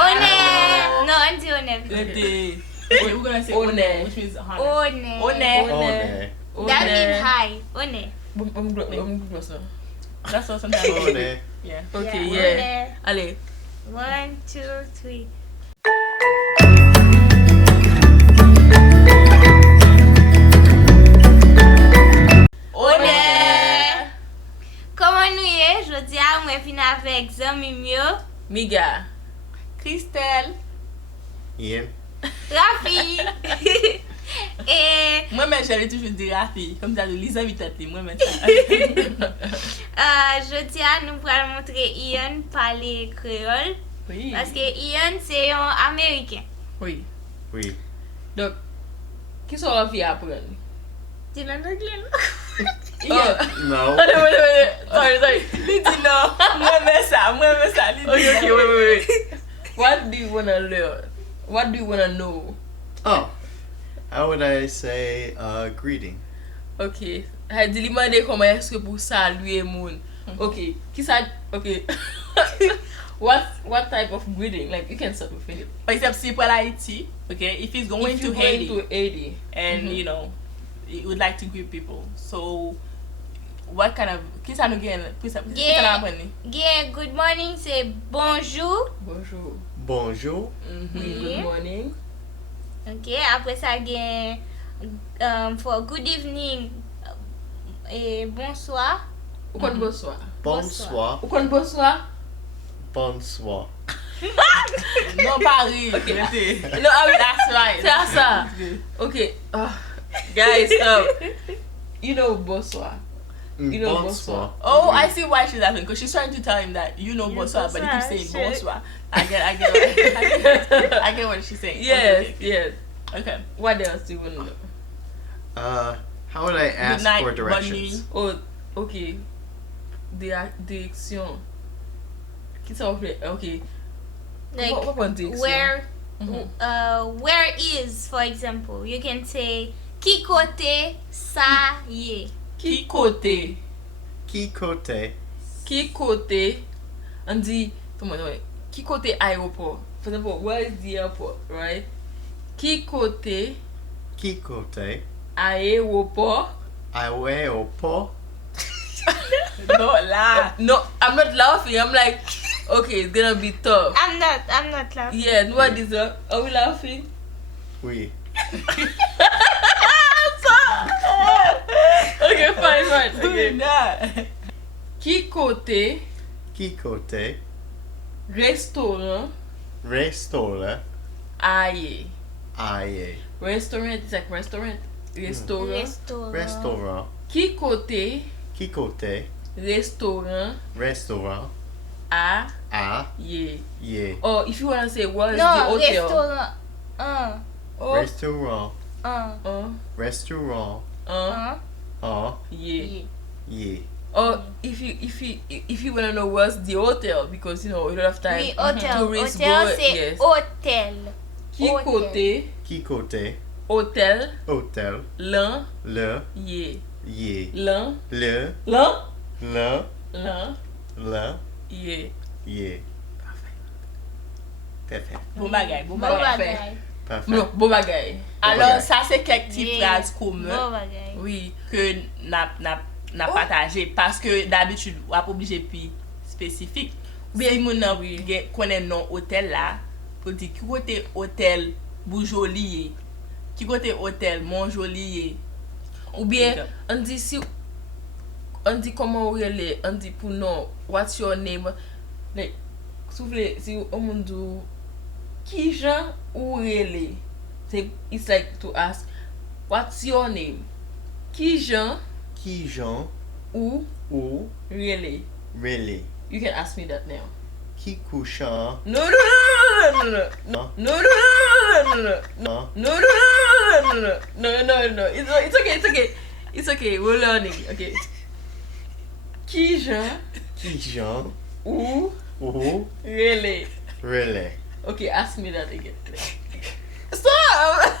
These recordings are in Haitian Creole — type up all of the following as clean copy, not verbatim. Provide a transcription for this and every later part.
Honnête. No, on dit honnête. Wait, we're gonna say honnête, which means honor. Honnête. Honnête. That means high. Honnête. That's what sometimes. Honnête. Yeah. Okay, Yeah. yeah. Allez. 1, 2, 3. Honnête. Comment nous y est? Je dis à moi fin avec Zami mieux. Miga. Christelle. Ian. Rafi. Et Moi-même, j'allais toujours dire Rafi. Comme ça, Lisa Vitati. Moi-même, ça. je dis à nous pour montrer Ian parler créole. Oui. Parce que Ian c'est un américain. Oui. Oui. Donc, qui sont la fille à apprendre? Dis l'anglais. Yeah. No. Wait. Sorry. Lui dit non. Moi-même, ça. Lui dit Okay, non. wait. What do you wanna learn? What do you wanna know? Oh. How would I say greeting? Ok. Hay di li mande koman eske pou saluer moun. Ok. Ki sa... Ok. What type of greeting? Like, you can start with Philip. For example, si pour Haiti, okay, if he's going If to you're Haiti going to Haiti. and you know, he would like to greet people. So, what kind of qui ça nous gagne? Qui ça nous apprendre? Yeah, good morning c'est bonjour. Bonjour. Bonjour. Oui, good morning. Ok, après ça gagne for good evening et bonsoir. Ou kon bonsoir? Bonsoir. Ou kon bonsoir? Bonsoir. Non, Paris. Okay. Okay. No, That's right. C'est ça. Okay. Guys, you know bonsoir. You know bonsoir. Oh, I see why she's laughing because she's trying to tell him that you know bonsoir, but he keeps saying bonsoir. I get what she's saying. Yes, Okay. yes. Okay. What else do you want to know? How would I ask night, for bonne directions? nuit. Oh, ok. Direction. Qui ça fait? Ok. Like What point direction? where is, for example, you can say qui côté ça y est. Qui côté? Qui côté? Qui côté? On dit, comment on dit? Qui côté aéroport? For example, where is the airport, right? Qui côté Qui côté? aéroport? Aéroport? No, laugh. No, I'm not laughing. I'm like, okay, it's gonna be tough. I'm not laughing. Yeah, what is that? Are we laughing? Oui. Okay, fine. Do Okay. that. Qui côté Qui côté? restaurant Restaurant. aye? Aye. Restaurant is like restaurant. Restaurant. Restaurant. Qui côté Qui côté? restaurant Restaurant. aye? Yeah. Or if you wanna say what is the No, hotel? restaurant. Oh, Restaurant. Restaurant. yeah. Yeah. Or if you wanna know what's the hotel, because you know a lot of time Oui, hôtel. tourists Hôtel go, c'est yes. hôtel. Qui Hôtel. côté Qui côté? hôtel Hôtel. l'un Le. yeah. Yeah. L'un Le. l'un Le. l'un Le. yeah. Yeah. Parfait. Bon bagay, bon Bon bagay. bagay. Parfait. Non, bon bagay. Alors, bagay. ça c'est quelques petites Yeah. phrases communes Bon bagay. Oui. que n'a partagé parce que d'habitude on pas obligé puis spécifique. Si moun nan connaît non hôtel là pour dire qui côté hôtel Boujoli, qui côté hôtel Montjoli. Ou bien on dit comment on relè, on dit pour non, what's your name? Like, souffle si on moun do qui jan ou relè. It's like to ask what's your name? Qui jan Qui Jean ou ou relè. really? You can ask me that now. Qui couchant? No. No. No. It's okay. We're learning. Okay. Qui jan Qui Jean ou ou relè. really? Okay, ask me that again. Stop!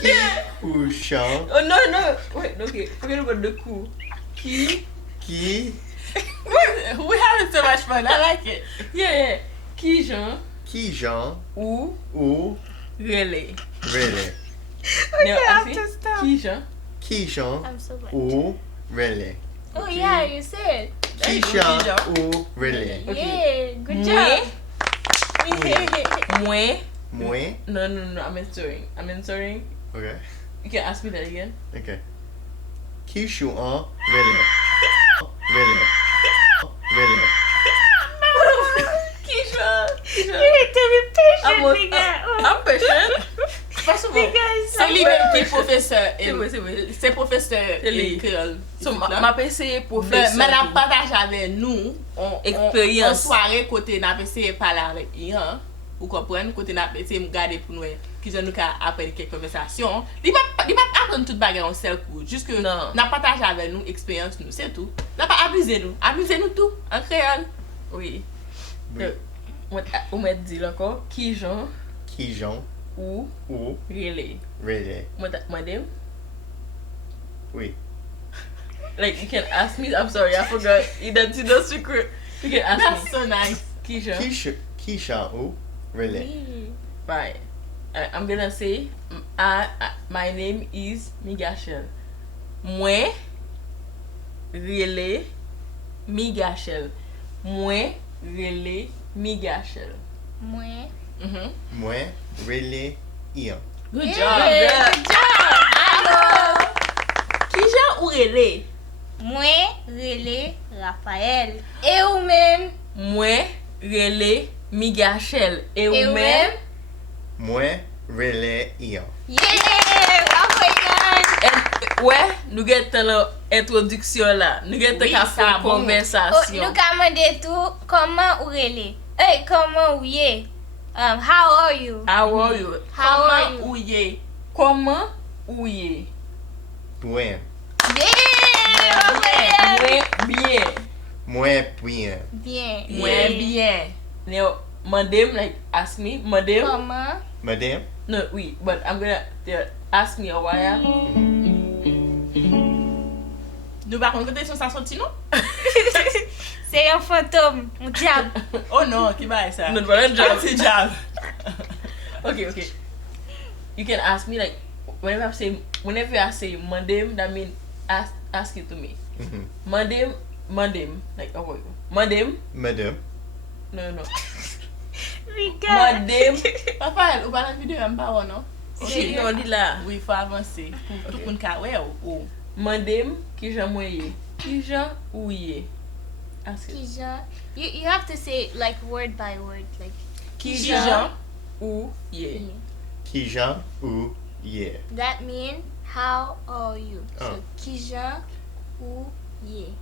Qui couchant? Oh no. Wait, okay. Forget about the coup. Qui? Qui We having so much fun. I like it. Yeah. Qui jan Qui Jean ou ou rele. Rele? Now, have ask me, to stop. Qui Jean Qui Jean I'm so bad. ou Rele? Oh yeah, you said. Qui go, Jean Qui Jean. ou Rele? Okay. Yeah, good Moi, job. moi. Moi? No, I'm answering. Okay. You can ask me that again. Okay. Qui joue en Rele? Rele. Rele. Qui Jean? You need to be patient, I'm nigga. I'm patient. Pas souvent. Because C'est lui-même qui est professeur. C'est vrai, c'est vrai. C'est professeur C'est lui. école. So, ma PC professeur. Mais n'a partage avec nous Expérience. En soirée côté n'a essayé parler avec Ian ou comprendre côté n'a essayé me garder pour nous qui je nous ka après quelques conversations. Il va apprendre toute bagarre en seul coup juste que Non. n'a partage avec nous expérience nous c'est tout. N'a pas abuser nous tout en créole. Oui. Oui. On m'a dit encore. Qui Jean Qui Jean ou ou rele. Rele? Madame? Oui. Like, you can ask me. I'm sorry, I forgot. That's no secret. You can ask That's me. so nice. Qui Jean? Qui Jean ou Rele? Right. I'm gonna say, my name is Migachel. Moi, rele, Migachel. Moi, rele, Migachel. Moi. Moi, Rele, Ian. Good Yeah, job. good job. Hello. Qui Jean ou relé? Moi, Rele, Raphaël. Et ou même. Moi, rele, Migachel. Et Et ou ou même? même. Moi, Rele, Ian. Yeah, Raphaël. Ouais, nous avons l'introduction là. Nous avons Oui, fait ça, une bon. Oh, conversation. nous demandons tout. Comment ou Rele? Hey, comment ou ye? How are you? How are you? How are Comment you? ou ye? Comment ou ye? Bien. Yeah, Raphaël. Moi, bien. Moi, bien. Bien. Moi bien. Now, madame, like, ask me. Madame? Comment? Madame? No, wait, but I'm gonna ask me a while. Nous va rencontrer son ça sorti non? C'est un fantôme, un diable. Oh non, qui va ça? No, but I'm Ah, c'est job. Okay. You can ask me, like, whenever I say madame, that means ask it to me. Madame, like, oh, wait. Madame? Madame? No. Regarde. Madame? Papa, ou pas la vidéo, elle pas non? Shit, on dit là. Oui, il faut avancer. Pour tout le monde ka ouais ou. Madame, qui j'en moyen? Qui j'en ou ye? Ask it. Kija. You have to say like word by word, like. Qui Qui j'en Jean? ou ye? Qui Jean ou Ye? That means how are you? Oh. So Kija ou ye.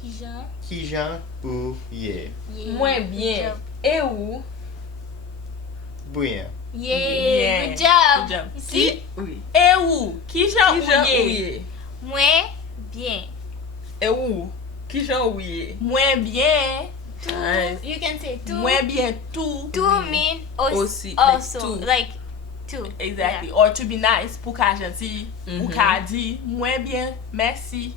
Kija Qui Jean ou Ye? ye. Moins Good bien. job. Et où? Bien. Yeah, Bien. good job. Good job. You see? Oui. Et où? Qui Jean Qui ou j'en ou ye? ye? Moins bien. Et où? Qui j'en ou ye? Moins bien. Nice. You can say two. Moins bien tout. Two mean Aussi, like also two. like two. Exactly. Yeah. Or to be nice, pour ka gentil, ou Mhm. ka di, moins bien, merci.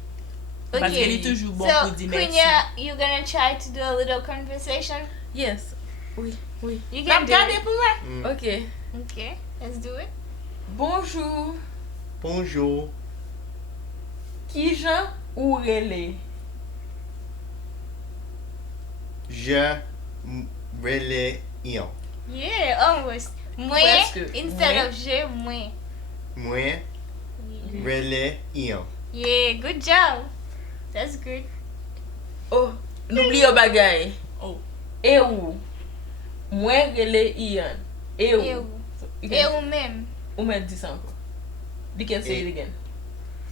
Parce qu'elle est toujours bon So pour dire merci. Kunya, you're gonna try to do a little conversation. Yes. Oui. You N'a can do regardé it. pour moi? Ok. Okay, let's do it. Bonjour. Bonjour. Qui j'en ou rele? Je Rele, Ian. Yeah, almost. Moi Presque. instead Moi. of je, moi. Moi, Rele, Ian. Yeah, good job. That's good. Oh, n'oublie un bagay. Oh. Et où? Moi rele Ian. Et où? Eu. You Eu can- même. Ou m'a dit ça encore. You can say Et. it again.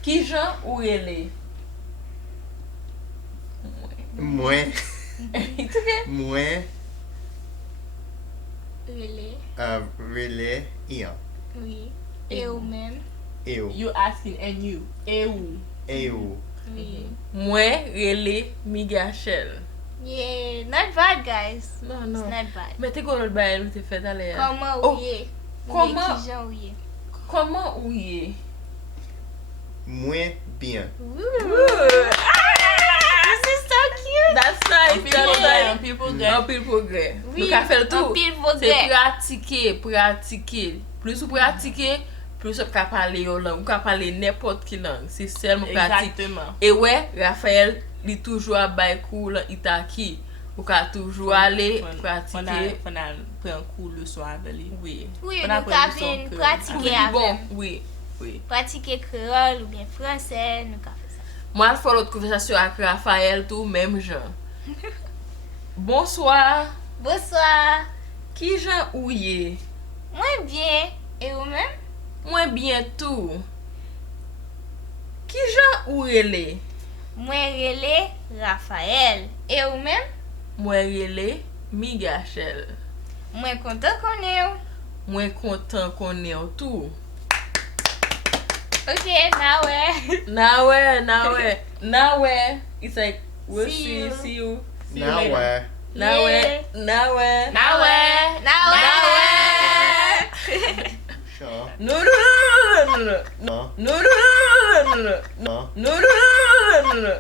Qui j'en ou rele? Moi, It's okay. moi, Really? Rele, Ian. Oui. Eu. Eu même. Eu. You asking and you. Et où? Eu. Oui. Moi rele Migachel. Yeah, not bad, guys. Non, It's non. not bad. Mais t'es quoi l'autre bagay nous t'es fait aller? Comment Oh, ouye? comment- Ouye. Comment ou ye? Moi, bien. Ooh. Ah, this is so cute. That's nice, that's nice. Un pil progrè. Un pil progrè. Oui, Nou ka fel tou. un pil Se progrè. pratike. Plus ou pratike, plus ou ka pale yo lang. Ou ka pale nepot ki lang. Se selman pratike. Exactement. E wè, Raphaël li toujwa bay kou lan Itaki. Ou ka toujou ale pratike. Fon al pren kou le so ave li. Oui. Oui, On a nou ka appris vin son que- pratike Bon, avèm. oui. Oui. Pratike kreol ou bien fransè, nou ka fè sa. Moi, al fò l'autre konversasyon ak Raphaël tou, mèm jan. Bonsoir. Bonsoir. Ki jan ou ye? Mwen bien. E ou men? Mwen bien tou. Ki jan ou rele? Mwen rele Raphaël. E ou men? Mwen rele Migachel. Mwen kontan konè ou. Mwen kontan konen ou tou. Ok, na wè. Now where? It's like, we'll See see you. you. See you Now later. where? Now where? Yeah. Now where? Na wè. Sure. No. No. No. No. No.